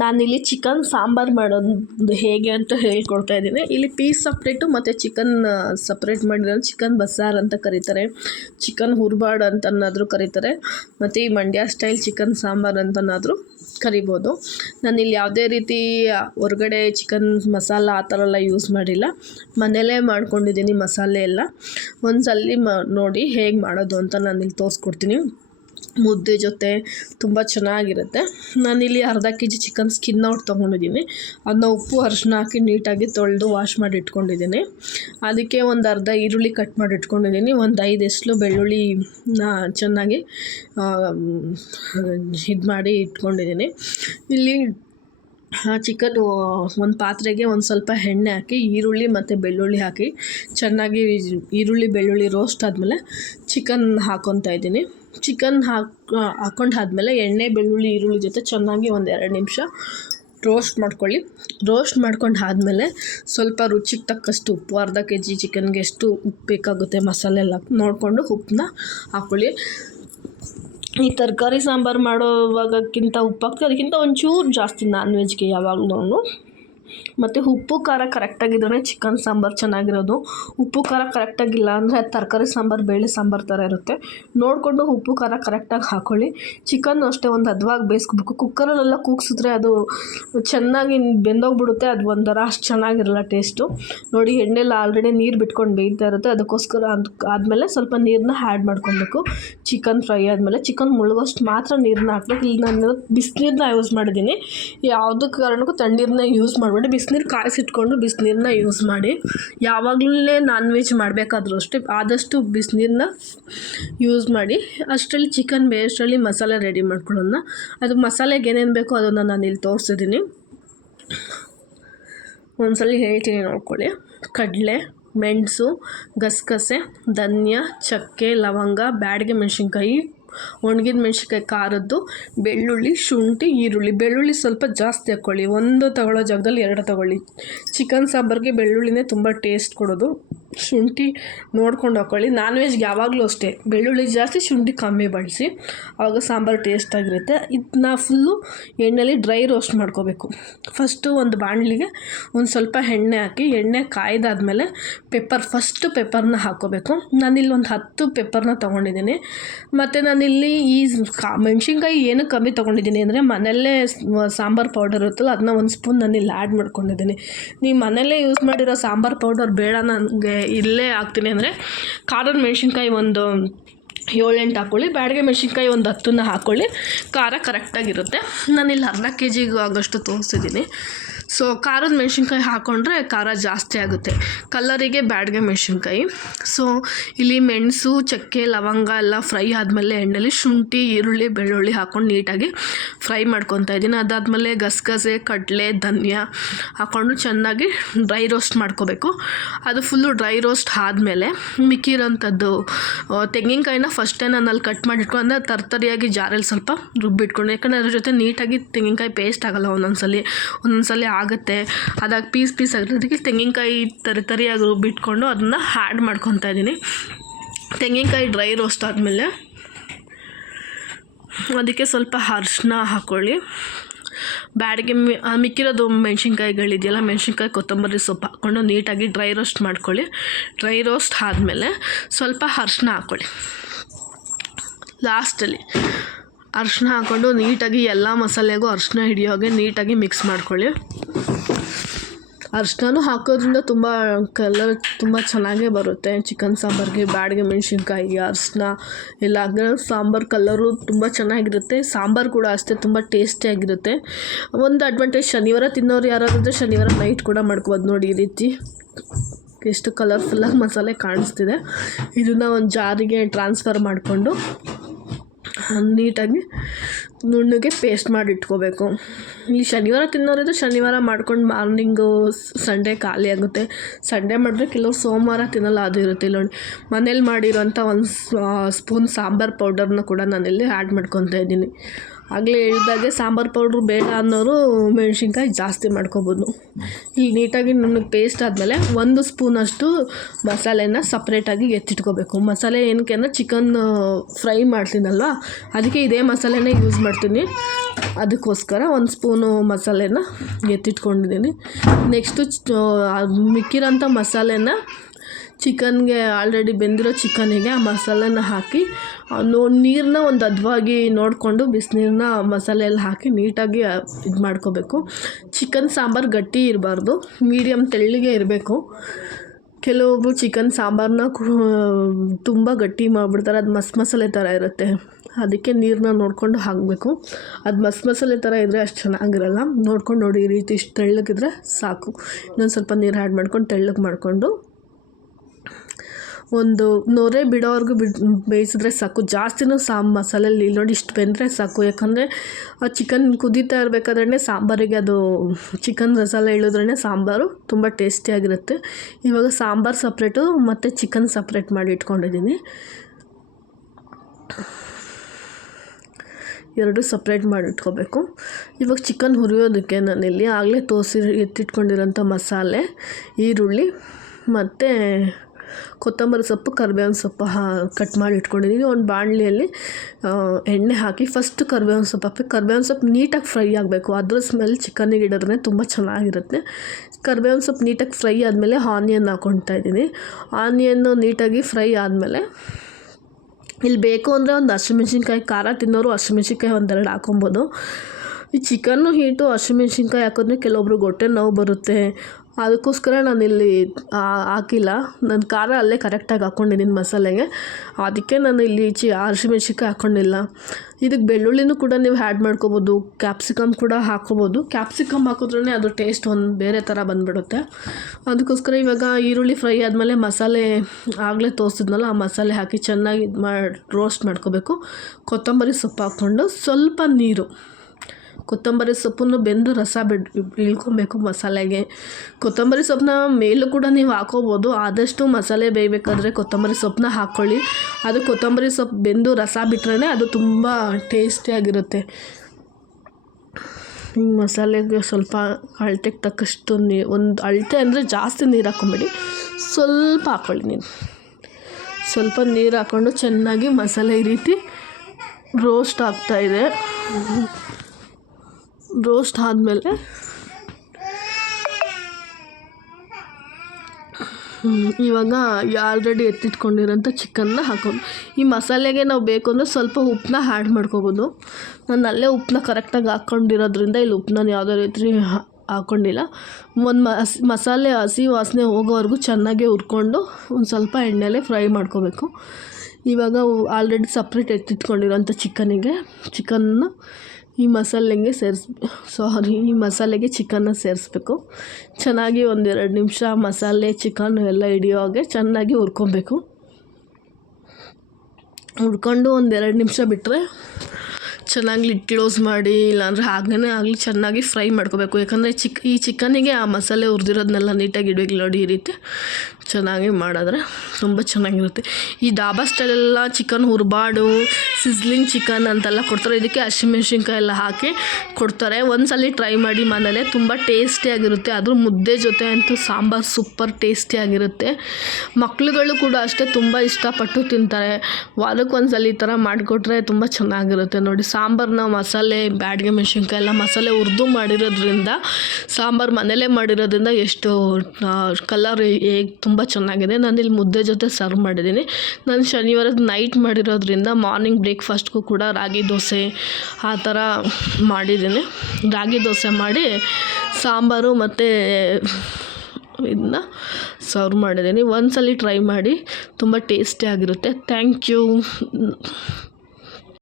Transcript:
ನಾನಿಲ್ಲಿ ಚಿಕನ್ ಸಾಂಬಾರು ಮಾಡೋದು ಹೇಗೆ ಅಂತ ಹೇಳ್ಕೊಡ್ತಾ ಇದ್ದೀನಿ. ಇಲ್ಲಿ ಪೀಸ್ ಸಪ್ರೇಟು ಮತ್ತು ಚಿಕನ್ ಸಪ್ರೇಟ್ ಮಾಡಿರೋ ಚಿಕನ್ ಬಸ್ಸಾರು ಅಂತ ಕರೀತಾರೆ, ಚಿಕನ್ ಹುರ್ಬಾಡ್ ಅಂತನಾದರೂ ಕರೀತಾರೆ, ಮತ್ತು ಈ ಮಂಡ್ಯ ಸ್ಟೈಲ್ ಚಿಕನ್ ಸಾಂಬಾರು ಅಂತನಾದರೂ ಕರಿಬೋದು. ನಾನಿಲ್ಲಿ ಯಾವುದೇ ರೀತಿ ಹೊರಗಡೆ ಚಿಕನ್ ಮಸಾಲ ಆ ಥರ ಎಲ್ಲ ಯೂಸ್ ಮಾಡಿಲ್ಲ, ಮನೆಯಲ್ಲೇ ಮಾಡ್ಕೊಂಡಿದ್ದೀನಿ ಮಸಾಲೆ ಎಲ್ಲ. ಒಂದ್ಸಲಿ ನೋಡಿ ಹೇಗೆ ಮಾಡೋದು ಅಂತ ನಾನಿಲ್ಲಿ ತೋರಿಸ್ಕೊಡ್ತೀನಿ. ಮುದ್ದೆ ಜೊತೆ ತುಂಬ ಚೆನ್ನಾಗಿರುತ್ತೆ. ನಾನಿಲ್ಲಿ ಅರ್ಧ kg ಚಿಕನ್ ಸ್ಕಿನ್ ಔಟ್ ತೊಗೊಂಡಿದ್ದೀನಿ. ಅದನ್ನ ಉಪ್ಪು ಅರಿಶಿನ ಹಾಕಿ ನೀಟಾಗಿ ತೊಳೆದು ವಾಶ್ ಮಾಡಿ ಇಟ್ಕೊಂಡಿದ್ದೀನಿ. ಅದಕ್ಕೆ ಒಂದು ಅರ್ಧ ಈರುಳ್ಳಿ ಕಟ್ ಮಾಡಿ ಇಟ್ಕೊಂಡಿದ್ದೀನಿ. ಒಂದು 5 ಎಸ್ಲು ಬೆಳ್ಳುಳ್ಳಿನ ಚೆನ್ನಾಗಿ ಇದು ಮಾಡಿ ಇಟ್ಕೊಂಡಿದ್ದೀನಿ. ಇಲ್ಲಿ ಚಿಕನ್ ಒಂದು ಪಾತ್ರೆಗೆ ಒಂದು ಸ್ವಲ್ಪ ಎಣ್ಣೆ ಹಾಕಿ ಈರುಳ್ಳಿ ಮತ್ತು ಬೆಳ್ಳುಳ್ಳಿ ಹಾಕಿ ಚೆನ್ನಾಗಿ ಈರುಳ್ಳಿ ಬೆಳ್ಳುಳ್ಳಿ ರೋಸ್ಟ್ ಆದಮೇಲೆ ಚಿಕನ್ ಹಾಕ್ಕೊತಾ ಇದ್ದೀನಿ. ಚಿಕನ್ ಹಾಕ್ಕೊಂಡಾದ್ಮೇಲೆ ಎಣ್ಣೆ ಬೆಳ್ಳುಳ್ಳಿ ಈರುಳ್ಳಿ ಜೊತೆ ಚೆನ್ನಾಗಿ ಒಂದು 2 ನಿಮಿಷ ರೋಸ್ಟ್ ಮಾಡ್ಕೊಳ್ಳಿ. ರೋಸ್ಟ್ ಮಾಡ್ಕೊಂಡಾದ್ಮೇಲೆ ಸ್ವಲ್ಪ ರುಚಿಗೆ ತಕ್ಕಷ್ಟು ಉಪ್ಪು, ಅರ್ಧ kg ಚಿಕನ್ಗೆ ಎಷ್ಟು ಉಪ್ಪು ಬೇಕಾಗುತ್ತೆ ಮಸಾಲೆ ಎಲ್ಲ ನೋಡಿಕೊಂಡು ಉಪ್ಪನ್ನ ಹಾಕ್ಕೊಳ್ಳಿ. ಈ ತರಕಾರಿ ಸಾಂಬಾರು ಮಾಡೋವಾಗಕ್ಕಿಂತ ಉಪ್ಪು ಹಾಕ್ತೀವಿ, ಅದಕ್ಕಿಂತ ಒಂಚೂರು ಜಾಸ್ತಿ ನಾನ್ ವೆಜ್ಗೆ ಯಾವಾಗಲೂ. ಮತ್ತು ಉಪ್ಪು ಖಾರ ಕರೆಕ್ಟಾಗಿದ್ದರೆ ಚಿಕನ್ ಸಾಂಬಾರು ಚೆನ್ನಾಗಿರೋದು. ಉಪ್ಪು ಖಾರ ಕರೆಕ್ಟಾಗಿಲ್ಲ ಅಂದರೆ ತರಕಾರಿ ಸಾಂಬಾರು ಬೇಳೆ ಸಾಂಬಾರು ಥರ ಇರುತ್ತೆ. ನೋಡಿಕೊಂಡು ಉಪ್ಪು ಖಾರ ಕರೆಕ್ಟಾಗಿ ಹಾಕ್ಕೊಳ್ಳಿ. ಚಿಕನ್ನು ಅಷ್ಟೇ ಒಂದು ಹದವಾಗಿ ಬೇಯಿಸ್ಕೋಬೇಕು. ಕುಕ್ಕರಲ್ಲೆಲ್ಲ ಕೂಗಿಸಿದ್ರೆ ಅದು ಚೆನ್ನಾಗಿ ಬೆಂದೋಗ್ಬಿಡುತ್ತೆ, ಅದು ಒಂಥರ ಅಷ್ಟು ಚೆನ್ನಾಗಿರಲ್ಲ ಟೇಸ್ಟು. ನೋಡಿ ಎಣ್ಣೆಲ್ಲ ಆಲ್ರೆಡಿ ನೀರು ಬಿಟ್ಕೊಂಡು ಬೇಯ್ತಾ ಇರುತ್ತೆ, ಅದಕ್ಕೋಸ್ಕರ ಆದಮೇಲೆ ಸ್ವಲ್ಪ ನೀರನ್ನ ಆ್ಯಡ್ ಮಾಡ್ಕೊಬೇಕು. ಚಿಕನ್ ಫ್ರೈ ಆದಮೇಲೆ ಚಿಕನ್ ಮುಳುಗೋಷ್ಟು ಮಾತ್ರ ನೀರನ್ನ ಹಾಕ್ಬೇಕು. ಇಲ್ಲಿ ನಾನು ಬಿಸಿನೀರನ್ನ ಯೂಸ್ ಮಾಡಿದ್ದೀನಿ, ಯಾವುದೇ ಕಾರಣಕ್ಕೂ ತಣ್ಣೀರನ್ನ ಯೂಸ್ ಮಾಡಬೇಡಿ. ಬಿಸಿನೀರು ಕಾಯಿಸಿಟ್ಕೊಂಡು ಬಿಸಿನೀರನ್ನ ಯೂಸ್ ಮಾಡಿ. ಯಾವಾಗಲೇ ನಾನ್ ವೆಜ್ ಮಾಡಬೇಕಾದ್ರೂ ಅಷ್ಟೇ ಆದಷ್ಟು ಬಿಸಿನೀರನ್ನ ಯೂಸ್ ಮಾಡಿ. ಅಷ್ಟರಲ್ಲಿ ಚಿಕನ್ ಬೇಯೋಷ್ಟರಲ್ಲಿ ಮಸಾಲೆ ರೆಡಿ ಮಾಡ್ಕೊಳ್ಳೋಣ. ಅದು ಮಸಾಲೆಗೆ ಏನೇನು ಬೇಕೋ ಅದನ್ನು ನಾನು ಇಲ್ಲಿ ತೋರಿಸಿದ್ದೀನಿ, ಒಂದ್ಸಲ ಹೇಳ್ತೀನಿ ನೋಡ್ಕೊಳ್ಳಿ. ಕಡಲೆ, ಮೆಣಸು, ಗಸಗಸೆ, ಧನ್ಯ, ಚಕ್ಕೆ, ಲವಂಗ, ಬ್ಯಾಡಗೆ ಮೆಣಸಿನ್ಕಾಯಿ, ಒಣಗಿದ ಮೆಣಸಿನ್ಕಾಯಿ ಖಾರದ್ದು, ಬೆಳ್ಳುಳ್ಳಿ, ಶುಂಠಿ, ಈರುಳ್ಳಿ. ಬೆಳ್ಳುಳ್ಳಿ ಸ್ವಲ್ಪ ಜಾಸ್ತಿ ಹಾಕ್ಕೊಳ್ಳಿ, ಒಂದು ತಗೊಳ್ಳೋ ಜಾಗದಲ್ಲಿ 2 ತಗೊಳ್ಳಿ. ಚಿಕನ್ ಸಾಂಬಾರಿಗೆ ಬೆಳ್ಳುಳ್ಳಿನೇ ತುಂಬ ಟೇಸ್ಟ್ ಕೊಡೋದು. ಶುಂಠಿ ನೋಡ್ಕೊಂಡು ಹಾಕ್ಕೊಳ್ಳಿ. ನಾನ್ ವೆಜ್ಗೆ ಯಾವಾಗಲೂ ಅಷ್ಟೇ ಬೆಳ್ಳುಳ್ಳಿ ಜಾಸ್ತಿ ಶುಂಠಿ ಕಮ್ಮಿ ಬಳಸಿ, ಆವಾಗ ಸಾಂಬಾರು ಟೇಸ್ಟಾಗಿರುತ್ತೆ. ಇದನ್ನ ಫುಲ್ಲು ಎಣ್ಣೆಲಿ ಡ್ರೈ ರೋಸ್ಟ್ ಮಾಡ್ಕೋಬೇಕು. ಫಸ್ಟು ಒಂದು ಬಾಣಲಿಗೆ ಒಂದು ಸ್ವಲ್ಪ ಎಣ್ಣೆ ಹಾಕಿ, ಎಣ್ಣೆ ಕಾಯ್ದಾದ್ಮೇಲೆ ಫಸ್ಟು ಪೆಪ್ಪರ್ನ ಹಾಕ್ಕೋಬೇಕು. ನಾನಿಲ್ಲಿ ಒಂದು 10 ಪೆಪ್ಪರ್ನ ತೊಗೊಂಡಿದ್ದೀನಿ. ಮತ್ತು ನಾನಿಲ್ಲಿ ಈ ಮೆಣಸಿನ್ಕಾಯಿ ಏನಕ್ಕೆ ಕಮ್ಮಿ ತೊಗೊಂಡಿದ್ದೀನಿ ಅಂದರೆ ಮನೆಯಲ್ಲೇ ಸಾಂಬಾರು ಪೌಡರ್ ಇರುತ್ತಲ್ಲ, ಅದನ್ನ ಒಂದು ಸ್ಪೂನ್ ನಾನಿಲ್ಲಿ ಆ್ಯಡ್ ಮಾಡ್ಕೊಂಡಿದ್ದೀನಿ. ನೀವು ಮನೆಯಲ್ಲೇ ಯೂಸ್ ಮಾಡಿರೋ ಸಾಂಬಾರು ಪೌಡರ್ ಬೇಡ ನನಗೆ ಇಲ್ಲೇ ಹಾಕ್ತೀನಿ ಅಂದರೆ ಖಾರದ ಮೆಣಸಿನ್ಕಾಯಿ ಒಂದು 7-8 ಹಾಕ್ಕೊಳ್ಳಿ, ಬ್ಯಾಡಗೆ ಮೆಣಸಿನ್ಕಾಯಿ ಒಂದು 10 ಹಾಕ್ಕೊಳ್ಳಿ. ಖಾರ ಕರೆಕ್ಟಾಗಿರುತ್ತೆ. ನಾನಿಲ್ಲಿ ಅರ್ಧ kg ಆಗೋಷ್ಟು ತೋರಿಸಿದ್ದೀನಿ. ಸೊ ಖಾರದ ಮೆಣಸಿನ್ಕಾಯಿ ಹಾಕ್ಕೊಂಡ್ರೆ ಖಾರ ಜಾಸ್ತಿ ಆಗುತ್ತೆ. ಕಲ್ಲರಿಗೆ ಬ್ಯಾಡಗೆ ಮೆಣಸಿನ್ಕಾಯಿ. ಸೊ ಇಲ್ಲಿ ಮೆಣಸು, ಚಕ್ಕೆ, ಲವಂಗ ಎಲ್ಲ ಫ್ರೈ ಆದಮೇಲೆ ಎಣ್ಣೆಲಿ ಶುಂಠಿ, ಈರುಳ್ಳಿ, ಬೆಳ್ಳುಳ್ಳಿ ಹಾಕ್ಕೊಂಡು ನೀಟಾಗಿ ಫ್ರೈ ಮಾಡ್ಕೊತಾ ಇದ್ದೀನಿ. ಅದಾದಮೇಲೆ ಗಸಗಸೆ, ಕಡಲೆ, ಧನ್ಯ ಹಾಕ್ಕೊಂಡು ಚೆನ್ನಾಗಿ ಡ್ರೈ ರೋಸ್ಟ್ ಮಾಡ್ಕೋಬೇಕು. ಅದು ಫುಲ್ಲು ಡ್ರೈ ರೋಸ್ಟ್ ಆದಮೇಲೆ ಮಿಕ್ಕಿರೋಂಥದ್ದು ತೆಂಗಿನಕಾಯಿನ ಫಸ್ಟೇ ನಾನು ಅಲ್ಲಿ ಕಟ್ ಮಾಡಿಟ್ಕೊಂಡು ಅಂದರೆ ತರ್ತರಿಯಾಗಿ ಜಾರಲ್ಲಿ ಸ್ವಲ್ಪ ರುಬ್ಬಿಟ್ಕೊಂಡು, ಯಾಕಂದರೆ ಅದ್ರ ಜೊತೆ ನೀಟಾಗಿ ತೆಂಗಿನಕಾಯಿ ಪೇಸ್ಟ್ ಆಗೋಲ್ಲ. ಒಂದೊಂದ್ಸಲಿ ಆಗುತ್ತೆ, ಅದಾಗಿ ಪೀಸ್ ಆಗಿರೋದಕ್ಕೆ ತೆಂಗಿನಕಾಯಿ ತರಿಯಾಗಿ ರುಬ್ಬಿಟ್ಕೊಂಡು ಅದನ್ನು ಆ್ಯಡ್ ಮಾಡ್ಕೊತಾ ಇದ್ದೀನಿ. ತೆಂಗಿನಕಾಯಿ ಡ್ರೈ ರೋಸ್ಟ್ ಆದಮೇಲೆ ಅದಕ್ಕೆ ಸ್ವಲ್ಪ ಅರಿಶಿನ ಹಾಕ್ಕೊಳ್ಳಿ. ಬ್ಯಾಡಿಗೆ ಮಿಕ್ಕಿರೋದು ಮೆಣಸಿನ್ಕಾಯಿಗಳಿದೆಯಲ್ಲ, ಮೆಣಸಿನ್ಕಾಯಿ, ಕೊತ್ತಂಬರಿ ಸೊಪ್ಪು ಹಾಕ್ಕೊಂಡು ನೀಟಾಗಿ ಡ್ರೈ ರೋಸ್ಟ್ ಮಾಡ್ಕೊಳ್ಳಿ. ಡ್ರೈ ರೋಸ್ಟ್ ಆದಮೇಲೆ ಸ್ವಲ್ಪ ಅರಿಶಿನ ಹಾಕ್ಕೊಳ್ಳಿ. ಲಾಸ್ಟಲ್ಲಿ ಅರಿಶಿನ ಹಾಕ್ಕೊಂಡು ನೀಟಾಗಿ ಎಲ್ಲ ಮಸಾಲೆಗೂ ಅರಿಶಿನ ಹಿಡಿಯೋಗೆ ನೀಟಾಗಿ ಮಿಕ್ಸ್ ಮಾಡ್ಕೊಳ್ಳಿ. ಅರಿಶಿನ ಹಾಕೋದ್ರಿಂದ ತುಂಬ ಕಲರ್ ತುಂಬ ಚೆನ್ನಾಗೇ ಬರುತ್ತೆ ಚಿಕನ್ ಸಾಂಬಾರಿಗೆ. ಬ್ಯಾಡಗೆ ಮೆಣಸಿನ್ಕಾಯಿ, ಅರಿಶಿನ ಎಲ್ಲ ಹಾಕಿದ್ರೆ ಸಾಂಬಾರು ಕಲರು ತುಂಬ ಚೆನ್ನಾಗಿರುತ್ತೆ. ಸಾಂಬಾರು ಕೂಡ ಅಷ್ಟೇ ತುಂಬ ಟೇಸ್ಟಿಯಾಗಿರುತ್ತೆ. ಒಂದು ಅಡ್ವಾಂಟೇಜ್, ಶನಿವಾರ ತಿನ್ನೋರು ಯಾರಾದರೂ ಶನಿವಾರ ನೈಟ್ ಕೂಡ ಮಾಡ್ಕೋಬೋದು. ನೋಡಿ ಈ ರೀತಿ ಎಷ್ಟು ಕಲರ್ಫುಲ್ಲಾಗಿ ಮಸಾಲೆ ಕಾಣಿಸ್ತಿದೆ. ಇದನ್ನು ಒಂದು ಜಾರಿಗೆ ಟ್ರಾನ್ಸ್ಫರ್ ಮಾಡಿಕೊಂಡು ನೀಟಾಗಿ ನುಣ್ಣಗೆ ಪೇಸ್ಟ್ ಮಾಡಿ ಇಟ್ಕೋಬೇಕು. ಇಲ್ಲಿ ಶನಿವಾರ ತಿನ್ನೋರಿದ್ರೆ ಶನಿವಾರ ಮಾಡ್ಕೊಂಡು ಮಾರ್ನಿಂಗು ಸಂಡೇ ಖಾಲಿ ಆಗುತ್ತೆ. ಸಂಡೇ ಮಾಡಿದ್ರೆ ಕೆಲವು ಸೋಮವಾರ ತಿನ್ನಲ್ಲ, ಅದು ಇರುತ್ತೆ. ಇಲ್ಲಿ ನೋಡಿ ಮನೇಲಿ ಮಾಡಿರೋಂಥ ಒಂದು ಸ್ಪೂನ್ ಸಾಂಬಾರು ಪೌಡರ್ನ ಕೂಡ ನಾನಿಲ್ಲಿ ಆ್ಯಡ್ ಮಾಡ್ಕೊತಾ ಇದ್ದೀನಿ. ಆಗಲೇ ಹೇಳಿದಾಗೆ ಸಾಂಬಾರು ಪೌಡ್ರು ಬೇಡ ಅನ್ನೋರು ಮೆಣಸಿನ್ಕಾಯಿ ಜಾಸ್ತಿ ಮಾಡ್ಕೊಬೋದು. ಇಲ್ಲಿ ನೀಟಾಗಿ ನನಗೆ ಪೇಸ್ಟ್ ಆದಮೇಲೆ 1 ಸ್ಪೂನಷ್ಟು ಮಸಾಲೆನ ಸಪ್ರೇಟಾಗಿ ಎತ್ತಿಟ್ಕೋಬೇಕು. ಮಸಾಲೆ ಏನಕ್ಕೆ ಅಂದರೆ ಚಿಕನ್ ಫ್ರೈ ಮಾಡ್ತೀನಲ್ವ, ಅದಕ್ಕೆ ಇದೇ ಮಸಾಲೆನೇ ಯೂಸ್ ಮಾಡ್ತೀನಿ. ಅದಕ್ಕೋಸ್ಕರ 1 ಸ್ಪೂನು ಮಸಾಲೆನ ಎತ್ತಿಟ್ಕೊಂಡಿದ್ದೀನಿ. ನೆಕ್ಸ್ಟು ಮಿಕ್ಕಿರೋಂಥ ಮಸಾಲೆನ ಚಿಕನ್ಗೆ ಆಲ್ರೆಡಿ ಬೆಂದಿರೋ ಚಿಕನಿಗೆ ಆ ಮಸಾಲೆನ ಹಾಕಿ ನೀರನ್ನ ಒಂದು ಹದವಾಗಿ ನೋಡಿಕೊಂಡು ಬಿಸಿನೀರನ್ನ ಮಸಾಲೆ ಎಲ್ಲ ಹಾಕಿ ನೀಟಾಗಿ ಇದು ಮಾಡ್ಕೋಬೇಕು. ಚಿಕನ್ ಸಾಂಬಾರು ಗಟ್ಟಿ ಇರಬಾರ್ದು, ಮೀಡಿಯಮ್ ತೆಳ್ಳಗೆ ಇರಬೇಕು. ಕೆಲವೊಬ್ಬರು ಚಿಕನ್ ಸಾಂಬಾರನ್ನ ತುಂಬ ಗಟ್ಟಿ ಮಾಡಿಬಿಡ್ತಾರೆ, ಅದು ಮಸಾಲೆ ಥರ ಇರುತ್ತೆ. ಅದಕ್ಕೆ ನೀರನ್ನ ನೋಡಿಕೊಂಡು ಹಾಕಬೇಕು. ಅದು ಮಸಾಲೆ ಥರ ಇದ್ದರೆ ಅಷ್ಟು ಚೆನ್ನಾಗಿರಲ್ಲ. ನೋಡ್ಕೊಂಡು ನೋಡಿ, ಈ ರೀತಿ ಇಷ್ಟು ತೆಳ್ಳಗಿದ್ರೆ ಸಾಕು. ಇನ್ನೊಂದು ಸ್ವಲ್ಪ ನೀರು ಆ್ಯಡ್ ಮಾಡ್ಕೊಂಡು ತೆಳ್ಳಗೆ ಮಾಡಿಕೊಂಡು ಒಂದು ನೊರೆ ಬಿಡೋವರೆಗೂ ಬೇಯಿಸಿದ್ರೆ ಸಾಕು. ಜಾಸ್ತಿನೂ ಮಸಾಲೆಯಲ್ಲಿ ನೋಡಿ ಇಷ್ಟು ಬೆಂದರೆ ಸಾಕು. ಯಾಕಂದರೆ ಆ ಚಿಕನ್ ಕುದೀತಾ ಇರಬೇಕಾದ್ರೆ ಸಾಂಬಾರಿಗೆ ಅದು ಚಿಕನ್ ಮಸಾಲೆ ಇಳಿದ್ರೇ ಸಾಂಬಾರು ತುಂಬ ಟೇಸ್ಟಿಯಾಗಿರುತ್ತೆ. ಇವಾಗ ಸಾಂಬಾರು ಸಪ್ರೇಟು ಮತ್ತು ಚಿಕನ್ ಸಪ್ರೇಟ್ ಮಾಡಿ ಇಟ್ಕೊಂಡಿದ್ದೀನಿ. 2 ಸಪ್ರೇಟ್ ಮಾಡಿ ಇಟ್ಕೋಬೇಕು. ಇವಾಗ ಚಿಕನ್ ಹುರಿಯೋದಕ್ಕೆ ನಾನಿಲ್ಲಿ ಆಗಲೇ ಎತ್ತಿಟ್ಕೊಂಡಿರೋಂಥ ಮಸಾಲೆ, ಈರುಳ್ಳಿ ಮತ್ತು ಕೊತ್ತಂಬರಿ ಸೊಪ್ಪು, ಕರಿಬೇವಿನ ಸೊಪ್ಪು ಕಟ್ ಮಾಡಿ ಇಟ್ಕೊಂಡಿದ್ದೀನಿ. ಒಂದು ಬಾಣಲಿಯಲ್ಲಿ ಎಣ್ಣೆ ಹಾಕಿ ಫಸ್ಟ್ ಕರಿಬೇವಿನ ಸೊಪ್ಪು ಹಾಕಿ, ಕರಿಬೇವಿನ ಸೊಪ್ಪು ನೀಟಾಗಿ ಫ್ರೈ ಆಗಬೇಕು. ಅದ್ರ ಸ್ಮೆಲ್ ಚಿಕನ್ನಿಗೆ ಇಡೋದ್ರೆ ತುಂಬ ಚೆನ್ನಾಗಿರುತ್ತೆ. ಕರಿಬೇವಿನ ಸೊಪ್ಪು ನೀಟಾಗಿ ಫ್ರೈ ಆದಮೇಲೆ ಆನಿಯನ್ ಹಾಕ್ಕೊಳ್ತಾ ಇದ್ದೀನಿ. ಆನಿಯನ್ನು ನೀಟಾಗಿ ಫ್ರೈ ಆದಮೇಲೆ ಇಲ್ಲಿ ಬೇಕು ಅಂದರೆ ಒಂದು ಹಸಿಮೆಣ್ಸಿನ್ಕಾಯಿ, ಖಾರ ತಿನ್ನೋರು ಹಸಿಮೆಣ್ಸಿನ್ಕಾಯಿ 1-2 ಹಾಕೊಬೋದು. ಈ ಚಿಕನ್ನು ಹೀಟು ಹಸಿಮೆಣ್ಸಿನ್ಕಾಯಿ ಹಾಕಿದ್ರೆ ಕೆಲವೊಬ್ರು ಹೊಟ್ಟೆ ನೋವು ಬರುತ್ತೆ, ಅದಕ್ಕೋಸ್ಕರ ನಾನಿಲ್ಲಿ ಹಾಕಿಲ್ಲ. ನಾನು ಖಾರ ಅಲ್ಲೇ ಕರೆಕ್ಟಾಗಿ ಹಾಕ್ಕೊಂಡಿದ್ದೀನಿ ಮಸಾಲೆಗೆ, ಅದಕ್ಕೆ ನಾನು ಇಲ್ಲಿ ಹಸಿಮೆಣ್ಸಿನ್ಕಾಯಿ ಹಾಕ್ಕೊಂಡಿಲ್ಲ. ಇದಕ್ಕೆ ಬೆಳ್ಳುಳ್ಳಿನೂ ಕೂಡ ನೀವು ಆ್ಯಡ್ ಮಾಡ್ಕೊಬೋದು, ಕ್ಯಾಪ್ಸಿಕಮ್ ಕೂಡ ಹಾಕ್ಕೊಬೋದು. ಕ್ಯಾಪ್ಸಿಕಮ್ ಹಾಕಿದ್ರೇ ಅದು ಟೇಸ್ಟ್ ಒಂದು ಬೇರೆ ಥರ ಬಂದುಬಿಡುತ್ತೆ. ಅದಕ್ಕೋಸ್ಕರ ಇವಾಗ ಈರುಳ್ಳಿ ಫ್ರೈ ಆದಮೇಲೆ ಮಸಾಲೆ ಆಗಲೇ ತೋರಿಸಿದ್ನಲ್ಲ, ಆ ಮಸಾಲೆ ಹಾಕಿ ಚೆನ್ನಾಗಿ ರೋಸ್ಟ್ ಮಾಡ್ಕೋಬೇಕು. ಕೊತ್ತಂಬರಿ ಸೊಪ್ಪು ಹಾಕ್ಕೊಂಡು ಸ್ವಲ್ಪ ನೀರು, ಕೊತ್ತಂಬರಿ ಸೊಪ್ಪನ್ನು ಬೆಂದು ರಸ ಇಳ್ಕೊಬೇಕು ಮಸಾಲೆಗೆ. ಕೊತ್ತಂಬರಿ ಸೊಪ್ಪನ್ನ ಮೇಲೂ ಕೂಡ ನೀವು ಹಾಕೋಬೋದು. ಆದಷ್ಟು ಮಸಾಲೆ ಬೇಯಬೇಕಾದ್ರೆ ಕೊತ್ತಂಬರಿ ಸೊಪ್ಪನ್ನ ಹಾಕ್ಕೊಳ್ಳಿ. ಅದು ಕೊತ್ತಂಬರಿ ಸೊಪ್ಪು ಬೆಂದು ರಸ ಬಿಟ್ರೇ ಅದು ತುಂಬ ಟೇಸ್ಟಿಯಾಗಿರುತ್ತೆ. ಈ ಮಸಾಲೆಗೆ ಸ್ವಲ್ಪ ಅಳತೆಗೆ ತಕ್ಕಷ್ಟು ಒಂದು ಅಳತೆ ಅಂದರೆ ಜಾಸ್ತಿ ನೀರು ಹಾಕ್ಕೊಂಬೇಡಿ, ಸ್ವಲ್ಪ ಹಾಕ್ಕೊಳ್ಳಿ ನೀರು. ಸ್ವಲ್ಪ ನೀರು ಹಾಕ್ಕೊಂಡು ಚೆನ್ನಾಗಿ ಮಸಾಲೆ ಈ ರೀತಿ ರೋಸ್ಟ್ ಆಗ್ತಾಯಿದೆ. ರೋಸ್ಟ್ ಆದಮೇಲೆ ಇವಾಗ ಆಲ್ರೆಡಿ ಎತ್ತಿಟ್ಕೊಂಡಿರೋಂಥ ಚಿಕನ್ನ ಹಾಕೋದು. ಈ ಮಸಾಲೆಗೆ ನಾವು ಬೇಕು ಅಂದರೆ ಸ್ವಲ್ಪ ಉಪ್ಪನ್ನ ಆ್ಯಡ್ ಮಾಡ್ಕೊಬೋದು. ನಾನು ಅಲ್ಲೇ ಉಪ್ಪನ್ನ ಕರೆಕ್ಟಾಗಿ ಹಾಕ್ಕೊಂಡಿರೋದ್ರಿಂದ ಇಲ್ಲಿ ಉಪ್ಪನ್ನ ಯಾವುದೇ ರೀತಿ ಹಾಕ್ಕೊಂಡಿಲ್ಲ. ಒಂದು ಮಸಾಲೆ ಹಸಿ ವಾಸನೆ ಹೋಗೋವರೆಗೂ ಚೆನ್ನಾಗಿ ಹುರ್ಕೊಂಡು ಒಂದು ಸ್ವಲ್ಪ ಎಣ್ಣೆಲೆ ಫ್ರೈ ಮಾಡ್ಕೋಬೇಕು. ಇವಾಗ ಆಲ್ರೆಡಿ ಸಪ್ರೇಟ್ ಎತ್ತಿಟ್ಕೊಂಡಿರೋಂಥ ಚಿಕನ್ನ ಈ ಮಸಾಲೆಗೆ ಚಿಕನ್ನ ಸೇರಿಸ್ಬೇಕು. ಚೆನ್ನಾಗಿ 1-2 ನಿಮಿಷ ಮಸಾಲೆ ಚಿಕನ್ ಎಲ್ಲ ಹಿಡಿಯೋ ಹಾಗೆ ಚೆನ್ನಾಗಿ ಹುರ್ಕೊಬೇಕು. ಹುರ್ಕೊಂಡು 1-2 ನಿಮಿಷ ಬಿಟ್ಟರೆ ಚೆನ್ನಾಗಿ ಲಿಡ್ ಕ್ಲೋಸ್ ಮಾಡಿ, ಇಲ್ಲಾಂದರೆ ಹಾಗೇ ಆಗಲಿ ಚೆನ್ನಾಗಿ ಫ್ರೈ ಮಾಡ್ಕೋಬೇಕು. ಯಾಕಂದರೆ ಈ ಚಿಕನ್ನಿಗೆ ಆ ಮಸಾಲೆ ಹುರಿದಿರೋದನ್ನೆಲ್ಲ ನೀಟಾಗಿ ಇಡಬೇಕು. ನೋಡಿ ಈ ರೀತಿ ಚೆನ್ನಾಗಿ ಮಾಡಿದ್ರೆ ತುಂಬ ಚೆನ್ನಾಗಿರುತ್ತೆ. ಈ ಡಾಬಾ ಸ್ಟೈಲೆಲ್ಲ ಚಿಕನ್ ಹುರ್ಬಾಡು, ಸಿಸ್ಲಿಂಗ್ ಚಿಕನ್ ಅಂತೆಲ್ಲ ಕೊಡ್ತಾರೆ. ಇದಕ್ಕೆ ಹಸಿಮೆಣ್ಸಿನ್ಕಾಯಿ ಎಲ್ಲ ಹಾಕಿ ಕೊಡ್ತಾರೆ. ಒಂದ್ಸಲ ಟ್ರೈ ಮಾಡಿ ಮನೇಲೆ, ತುಂಬ ಟೇಸ್ಟಿಯಾಗಿರುತ್ತೆ. ಅದ್ರ ಮುದ್ದೆ ಜೊತೆ ಅಂತೂ ಸಾಂಬಾರು ಸೂಪರ್ ಟೇಸ್ಟಿಯಾಗಿರುತ್ತೆ. ಮಕ್ಳುಗಳು ಕೂಡ ಅಷ್ಟೇ ತುಂಬ ಇಷ್ಟಪಟ್ಟು ತಿಂತಾರೆ. ವಾರಕ್ಕೊಂದ್ಸಲ ಈ ಥರ ಮಾಡಿಕೊಟ್ರೆ ತುಂಬ ಚೆನ್ನಾಗಿರುತ್ತೆ. ನೋಡಿ ಸಾಂಬಾರನ್ನ ಮಸಾಲೆ ಬ್ಯಾಡಗೆ ಮೆಣಸಿನ್ಕಾಯಿ ಎಲ್ಲ ಮಸಾಲೆ ಹುರಿದು ಮಾಡಿರೋದ್ರಿಂದ, ಸಾಂಬಾರು ಮನೇಲೇ ಮಾಡಿರೋದ್ರಿಂದ ಎಷ್ಟು ಕಲರ್ ತುಂಬ ಚೆನ್ನಾಗಿದೆ. ನಾನು ಇಲ್ಲಿ ಮುದ್ದೆ ಜೊತೆ ಸರ್ವ್ ಮಾಡಿದ್ದೀನಿ. ನಾನು ಶನಿವಾರದ ನೈಟ್ ಮಾಡಿರೋದ್ರಿಂದ ಮಾರ್ನಿಂಗ್ ಬ್ರೇಕ್ಫಾಸ್ಟ್ಗೂ ಕೂಡ ರಾಗಿ ದೋಸೆ ಆ ಥರ ಮಾಡಿದ್ದೀನಿ. ರಾಗಿ ದೋಸೆ ಮಾಡಿ ಸಾಂಬಾರು ಮತ್ತು ಇದನ್ನ ಸರ್ವ್ ಮಾಡಿದ್ದೀನಿ. ಒಂದ್ಸಲ ಟ್ರೈ ಮಾಡಿ, ತುಂಬ ಟೇಸ್ಟಿಯಾಗಿರುತ್ತೆ. Thank you.